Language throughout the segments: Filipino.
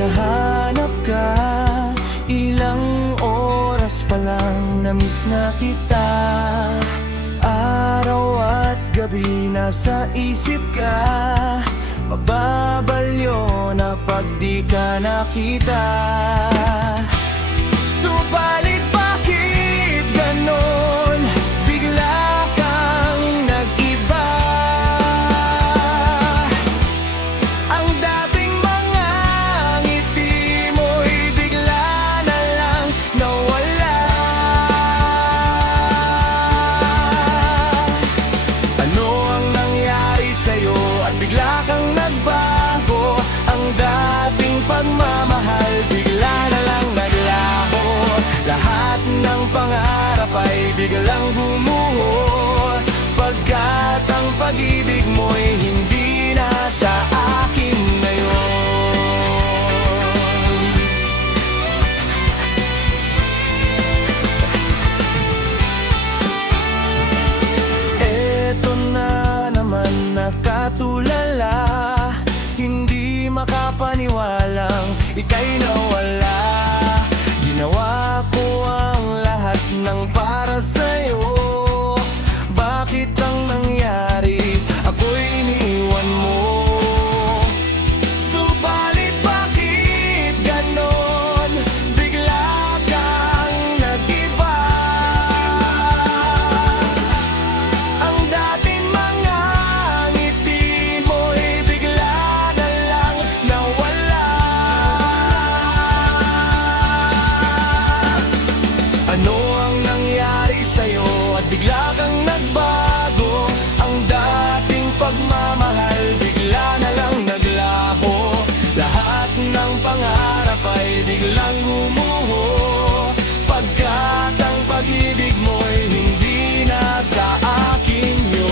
hinahanap ka. Ilang oras pa lang na-miss na kita. Araw at gabi nasa isip ka. Mababalyo na pag di ka nakita. Subalit bakit ganon? Bigla kang nag-iba. Ang dating mga ngiti mo'y bigla na lang nawala. Ano ang nangyari sa'yo at bigla kang nagbago? Ang dating pagmamahal bigla na lang naglaho. Lahat ng pangarap ay biglang gumuho, pagkat ang pag-ibig mo'y hindi na sa akin ngayon. Eto na naman nakatulala, hindi makapaniwalang ika'y nawala. Ginawa ko ang lahat ng para sa'yo. Bakit ang nangyari? Ako'y iniwan mo. Subalit bakit ganon? Bigla kang nag-iba. Ang dating mga ngiti mo'y bigla na lang nawala. Ano ang nangyari sa'yo at bigla kang nagbago? Ang dating pagmamahal bigla na lang naglaho. Lahat ng pangarap ay biglang gumuho, pagkat ang pag-ibig mo'y hindi na sa akin yun.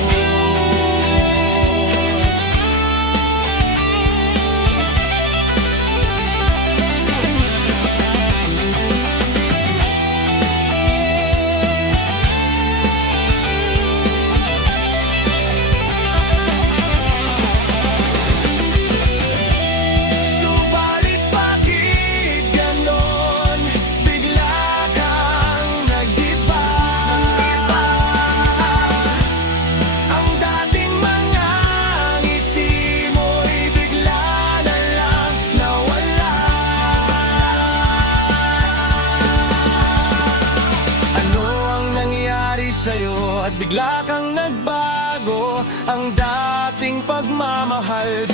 Subalit bakit ganon? Bigla kang nag-iba. Ang dating mga ngiti mo'y bigla na lang nawala. Ano ang nangyari sa'yo at bigla kang nagbago? Ang dating pagmamahal